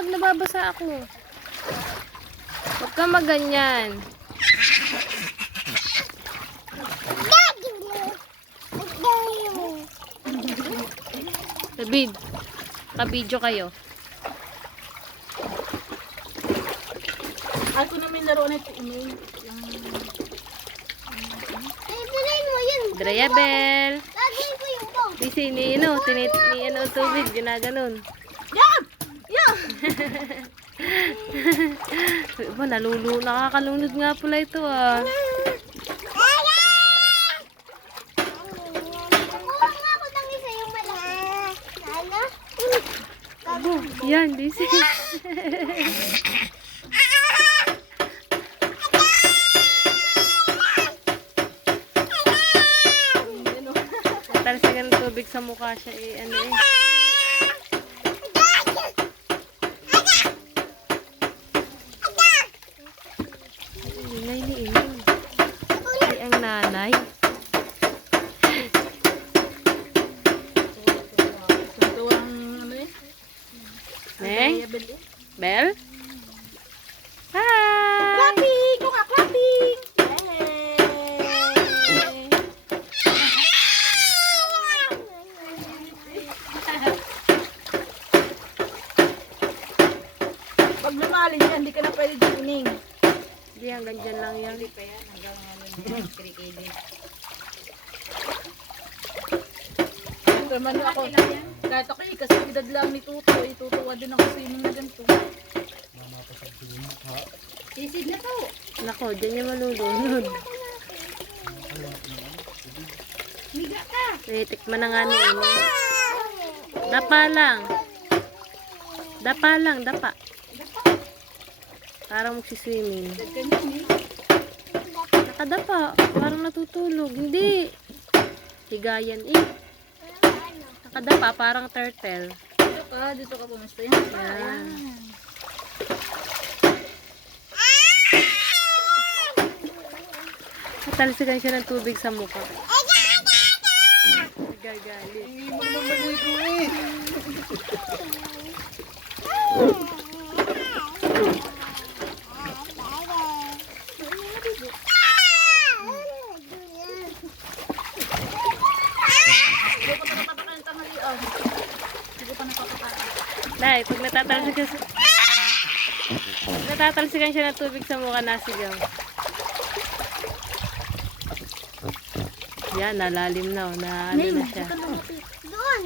wag. Nababasa ako. Huwag ka maganyan. David, ka-video kayo. Ako namin laro na ito, Ine. Drea Bell. Lagay ko yung bong. Di sini, tubig. Ginaganon. Yan! Yan! Iba, nakakalunod nga pala ito ah. Kuha nga ako ng isa yung malaki. Ano? Abo, yan, di sini. Talsagan ng tubig sa mukha siya eh, ano eh. Ingay ni Ingay. Ay, ang nanay. Tuwang ano eh? Neng? Bell eh. Bell? Hi! Clapping! Kung nga, clapping! Hey! Pag lumalin yan, hindi ka na pwede dining. Hindi, hanggang dyan lang yan. Pero man ako, kahit ako eh, kasi edad lang ni Tuto, itutuwa din ako swimming na ganito. Sisid na to. Nako, dyan yung malulunod. Miga ka. Tikman na nga ni Ingay. Dapa lang. Dapa lang, dapa. Parang magsiswimming. Nakadapa. Parang natutulog. Hindi. Higayan eh. Nakadapa. Parang turtle. Dito ka pumista yan. Yan. Natalsikan siya ng tubig sa mukha. Gagalit. Hindi mo naman maligo eh. Hindi ko pa natatapakan ng tanghalian. Hindi ko pa natatapakan. Dahil, pag natatalsikan siya ng tubig sa mukha, nasigaw. Yan, nalalim na. Na ano na siya. Doon.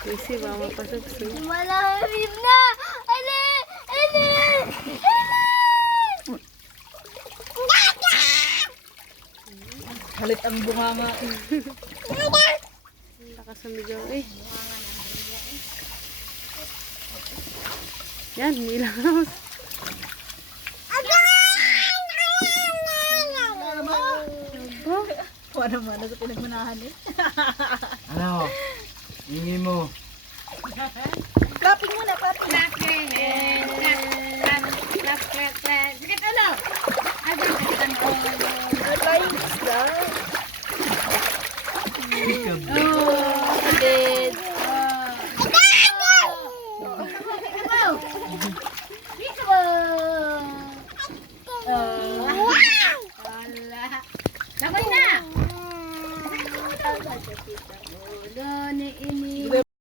Kasi ba, mapasukso. Malalim na. Ale! Ale! Halit ang bunganga. Lakas sumigaw eh. Yan, nilaos. Oh, Kuha naman na sa pinagmanahan eh. Ano? Hingi mo. Clapping muna, clapping. Sakit ano? Flying isda. ulit. Sabay na!